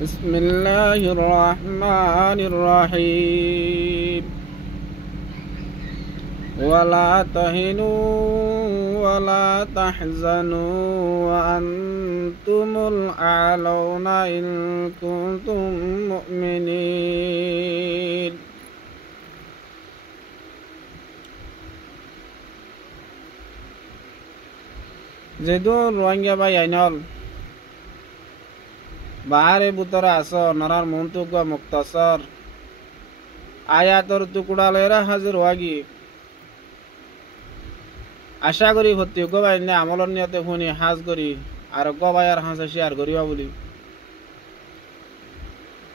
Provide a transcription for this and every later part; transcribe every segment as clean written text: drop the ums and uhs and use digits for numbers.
بسم الله الرحمن الرحيم ولا تهنوا ولا تحزنوا وأنتم الأعلون إن كنتم مؤمنين زيدون روانجا باينال বাহারে বুতরা আস নরার মন্তুক মুক্তাসর আয়াতর টুকুড়া লয়েরা হাজির হওয়াগি আশা করি ভর্তি গবাই নে আমলর নিয়তে শুনি হাজ করি আর গবাইয়ার হাঁসে শেয়ার করিবা বলি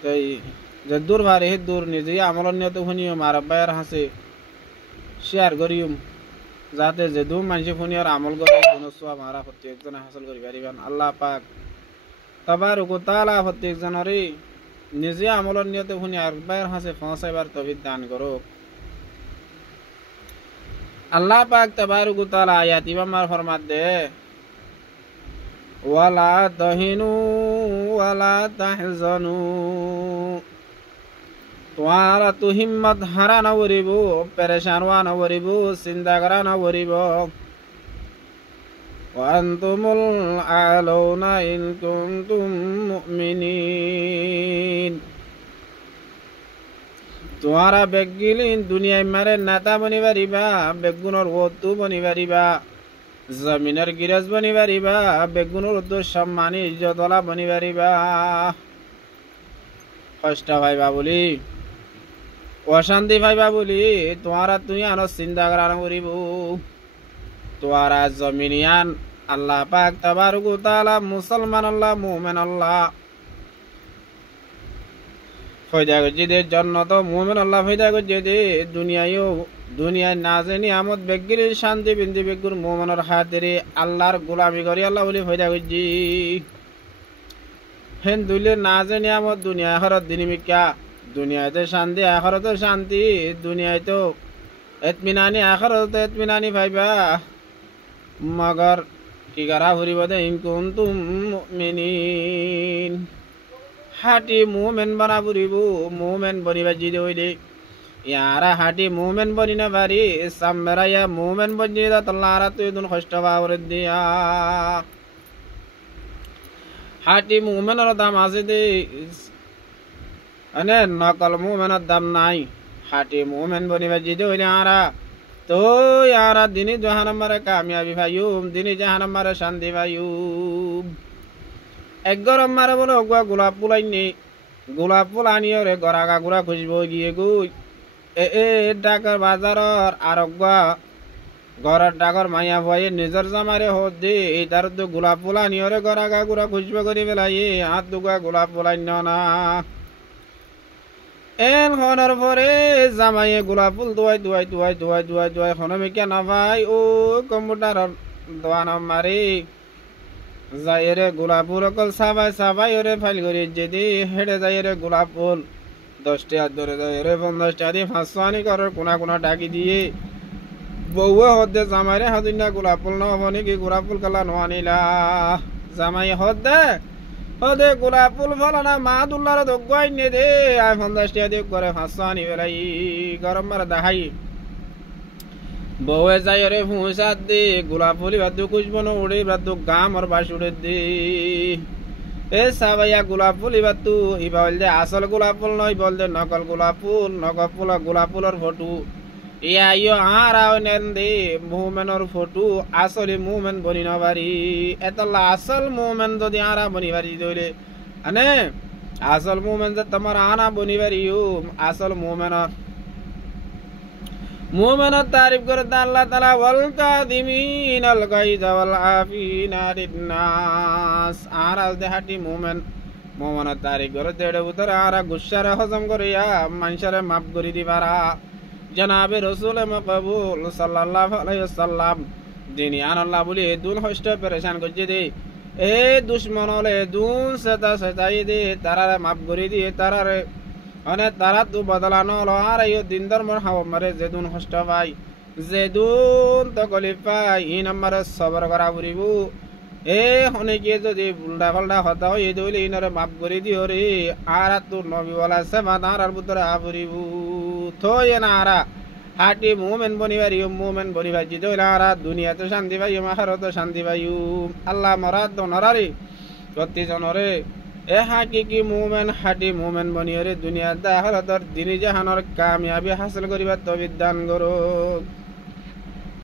তাই যে দূর ভারে হে দূর নিজে আমলর নিয়তে শুনিও মার বাইয়ার হাঁসে শেয়ার করিম যাতে যে দু মানুষ শুনি আর আমল করে কোনো সোয়া মারা ভর্তি একজনে হাসিল করি পারিবেন আল্লাহ পাক তাবারক ওয়া তাআলা প্রত্যেকজনরে নিজে আমলর নিয়তে শুনি আর বাইর হাসে পৌঁছাইবার তৌফিক দান করুক আল্লাহ পাক তাবারক ওয়া তাআলা আয়াত ইমামার ফরমাত দে ওয়ালা তাহিনু ওয়ালা তাহজানু তোয়ারা তু হিম্মত হারা না করিব পেরেশান হওয়া না করিব চিন্তা করা না করিব وأنتم الأعلون إن كنتم مؤمنين তোমারা বেগিলিন দুনিয়ায় মারে নেতা বনি পারিবা বেগুনের ওতু বনি পারিবা জমিনের গিরাজ বনি পারিবা বেগুনের উদ্দেশ্য সম্মানী ইজ্জতলা বনি পারিবা কষ্ট পাইবা বলি অশান্তি পাইবা বলি তোমারা তুই আনো চিন্তা করা করিব তোয়ারা জমিনিয়ান আল্লাহ পাক তাবারক ওয়া তাআলা মুসলমান আল্লাহ মুমিন আল্লাহ ফয়দা গজিদের জন্য তো মুমিন আল্লাহ ফয়দা গজিদে দুনিয়ায় না জানি আমদ বেগির শান্তি বিন্দু বেগুর মুমিনের হাতেরে আল্লাহর গোলামি করি আল্লাহ বলি ফয়দা গজি হেন দুলে না জানি আমদ দুনিয়া আখিরাত দিনিমিকা দুনিয়াতে শান্তি আখিরাতে শান্তি দুনিয়ায় তো ইতমিনানি আখিরাতে ইতমিনানি পাইবা মগর কি করা ফুরিব দে ইন কুনতুম মুমিনিন হাটি মুমিন বানা ফুরিব মুমিন বনিবা জিদে হইলে ইয়ারা হাটি মুমিন বনি না পারি সামরা ইয়া মুমিন বনি দা তল্লারা তুই দুন কষ্ট বাবরে দিয়া হাটি মুমিনের দাম আছে দে আনে নকল মুমিনের দাম নাই হাটি মুমিন বনিবা জিদে হইলে আরা তো यारा दिनी जहानमारे कामयाबी भाइयुम दिनी जहानमारे शांति भाइयुम एक गरम मारे बोले ओगुआ गोलाप फुल आइनी गोलाप फुल आनियो रे गरागा गुरा खुशबो गिए गुई ए डाकर बाजार और ओगुआ गरर डाकर माया भये निजर जामारे हो दे इधर तो गोलाप फुल आनियो रे गरागा गुरा खुशबो करी बेलाये हाथ दुगा गोलाप फुल आइनो ना এন হনার পরে জামাইয়ে গোলাপ ফুল দোয়াই হনমে কেন ভাই ও কম্পিউটার দোয়ান মারি যাইরে গোলাপ ফুল অকল সাবাই ওরে ফাইল করি যদি হেডে যাইরে গোলাপ ফুল 10 টাকা ধরে যাইরে 50 টাকা দিয়ে 500 আনি করার কোনা ডাকি দিয়ে বউয়ে হদে জামাইরে হাদিনা গোলাপ ফুল নবনি কি গোলাপ ফুল কালা নোয়ানিলা জামাই হদে ওদে গোলাপ ফুল ফলানা মাদুল্লার দগাই নে দে আই 50 টাকা দিয়ে করে 500 আনি বেলাই গরম মার দাহাই বউয়ে যাই রে ফুসাদ দে গোলাপ ফুলি বাদু কুজবন উড়ে বাদু গাম আর বাস উড়ে দে এ সাবাইয়া গোলাপ ফুলি বাদু ই বল দে আসল গোলাপ ফুল নয় বল দে নকল গোলাপ ফুল গোলাপ ফুলের ফটো ইয়া ইয়ো আরাও নেন দে মুমিনের ফটো আসলে মুমিন বনি না পারি এতলা আসল মুমিন যদি আরা বনি পারি দইলে আনে আসল মুমিন যে তোমার আনা বনি পারিও আসল মুমিনের তারিফ করে আল্লাহ তাআলা ওয়াল কাযিমিনাল গায়যা ওয়াল আফিনা লিন-নাস আরা দেহাটি মুমিনের তারিফ করে দেড়ে উতর আরা গুসারে হজম করিয়া মানুষরে মাফ করে দিবারা জনাবে রসুল মকবুল সাল্লাল্লাহু আলাইহি ওয়াসাল্লাম যিনি আল্লাহ বলি দুন হষ্ট পরেশান করছে দে এ দুশ্মন হলে দুন সেতাই দে তারারে মাফ করে দিয়ে তারারে মানে তারা তু বদলানো হলো আর এই দিন ধর্মের হাওয়া মারে যে দুন হষ্ট ভাই যে দুন তকলিফ পাই ই নম্বরে সবর করা ফুরিব এ অনেকে যদি উল্টা পাল্টা কথা হয় এই দইলে ইনরে মাফ করে দিও রে আর তোর নবী বলা আছে মাদার আর ভিতরে আবরিব থই না আরা হাটি মুমেন বনিবারি মুমেন বনিবার যদি হইলে আরা দুনিয়াতে শান্তি পাইও আখিরাতে শান্তি পাইও আল্লাহ মরাদ নরারি প্রতি জনরে এ হাকিকি মুমেন হাটি মুমেন বনিয়রে দুনিয়াতে আখিরাতের দিনে জাহানের কামিয়াবি হাসিল করিবার তৌফিক দান করুক।